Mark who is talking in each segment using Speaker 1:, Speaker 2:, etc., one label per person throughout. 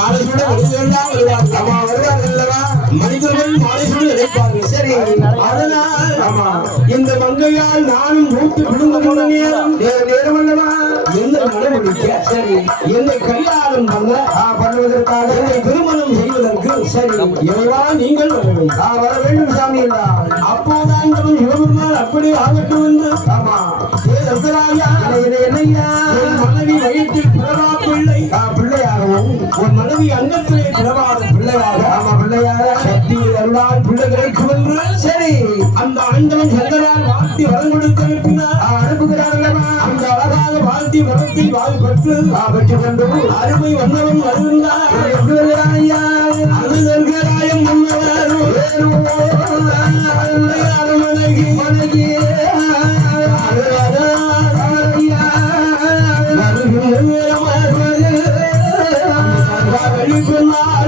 Speaker 1: மாலை சூட மனிதர்கள் வருவார்கள்
Speaker 2: அல்லவா?
Speaker 1: மனிதர்கள் நினைப்பார்கள்
Speaker 2: சரி
Speaker 1: அதனால்
Speaker 2: ஆமா
Speaker 1: இந்த மங்கையால் நானும் மூத்து விழுந்த நேரம்
Speaker 2: நேரம் நேரம் அல்லவா?
Speaker 1: என்னை மனமுடிக்க
Speaker 2: சரி
Speaker 1: என்னை கல்யாணம் பண்ண
Speaker 2: ஆ பண்ணுவதற்காக
Speaker 1: என்னை திருமணம் செய்வதற்கு. சரி இறைவா நீங்கள் வர வேண்டும்.
Speaker 2: வர வேண்டும் சாமி
Speaker 1: அப்போதான் நம்ம அப்படி ஆகட்டும் என்று.
Speaker 2: ஆமா
Speaker 1: ஏ
Speaker 2: என்னையா?
Speaker 1: மனைவி பிறவாத பிள்ளையாக
Speaker 2: ஆமா பிள்ளையாக
Speaker 1: சக்தி அருளால்
Speaker 2: சரி
Speaker 1: அந்த ஆண்டவன் சங்கரால் வாழ்த்தி வரம் கொடுத்து அனுப்பினார் அந்த அழகாக வாழ்த்தி வரத்தில் வாழ் பெற்று
Speaker 2: பெற்று கொண்டு
Speaker 1: அருமை வந்தவன் வருகின்றார்
Speaker 2: வருகிறான் ஐயா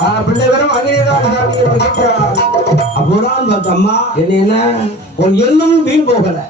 Speaker 2: ஆ பிள்ளை வரும் அங்கிருக்கிறார் சாமி
Speaker 1: அப்போதான் பார்த்தம்மா
Speaker 2: என்ன என்ன
Speaker 1: உன் எண்ணம் வீண் போகலை.